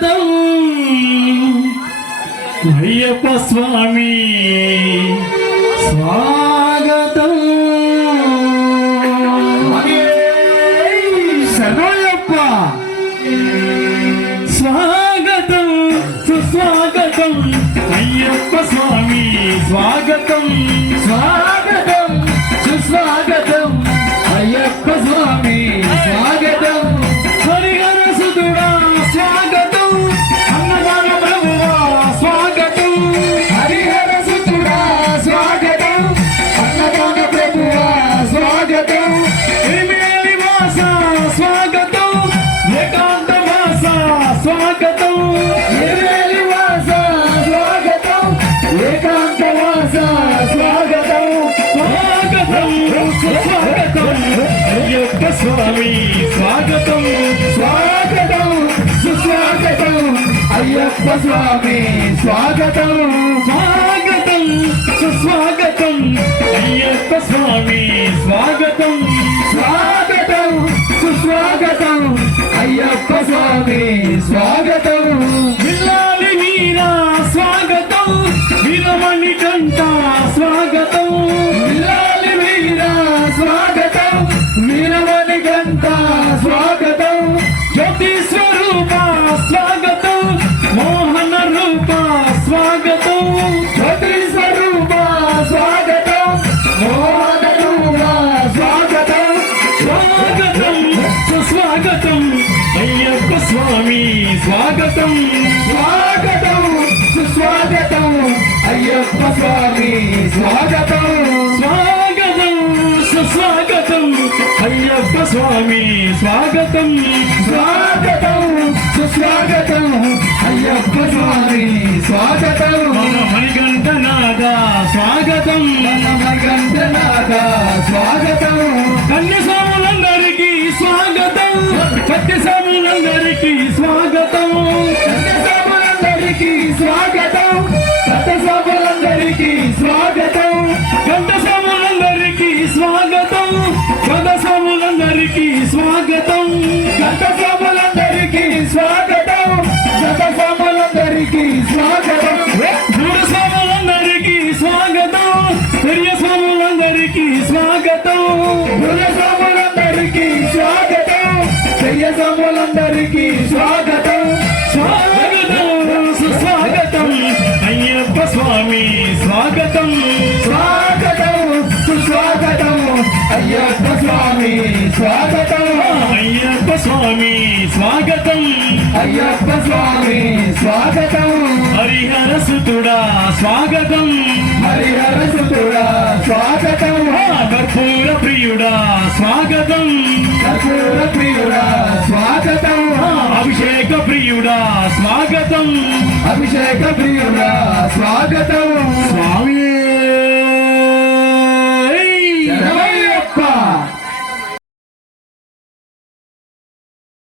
వ్రతం అయ్యప్ప స్వామి స్వాగతం. శరణయ్యప్ప స్వాగతం సుస్వాగతం. అయ్యప్ప స్వామి స్వాగతం. స్వాగతం స్వాగతం అయ్యప్ప స్వామి స్వాగతం. స్వాగతం సుస్వాగతం. అయ్యప్ప స్వామి స్వాగతం. స్వాగతం. సుస్వాగతం. అయ్యప్ప స్వామి స్వాగతం. స్వాగతం. సుస్వాగతం. అయ్యప్ప స్వామి స్వాగతం వీరమణి గంట స్వాగతం. జ్యోతి స్వరూప స్వాగతం. మోహన రూప స్వాగతం. జ్యోతి స్వరూప స్వాగతం. మోహన రూప స్వాగతం. స్వాగతం సుస్వాగతం. అయ్యప్ప స్వామి స్వాగతం. స్వాగతం సుస్వాగతం. అయ్యప్ప స్వామి స్వాగతం. అయ్యప్ప స్వామి స్వాగతం. స్వాగతం. సుస్వాగతం అయ్యప్ప స్వామి స్వాగతం. మన మణికంఠనాథ స్వాగతం. గంటనాథ స్వాగతం. కన్యస్వాములందరికీ స్వాగతం. సత్యస్వాములందరికీ స్వాగతం. సభలందరికీ స్వాగతం. స్వాగతం. గత సోములందరికీ స్వాగతం. గత సోములందరికీ స్వాగతం. గురు సోములందరికీ స్వాగతం. పెరియస్వాములందరికీ స్వాగతం. గురు సోములందరికీ స్వాగతం. చెయ్య సోములందరికీ స్వాగతం. స్వాగతం. సుస్వాగతం. అయ్యప్ప స్వామి స్వాగతం. స్వాగతం. సుస్వాగతం. అయ్యప్ప స్వామి స్వాగతం. స్వామి స్వాగతం. అయ్యప్ప స్వామి స్వాగతం. హరిహర సుతుడా స్వాగతం. హరిహర సుతుడా స్వాగతం. కర్పూర ప్రియుడా స్వాగతం. కర్పూర ప్రియుడా స్వాగతం. అభిషేక ప్రియుడా స్వాగతం. అభిషేక ప్రియుడా స్వాగతం. స్వామి.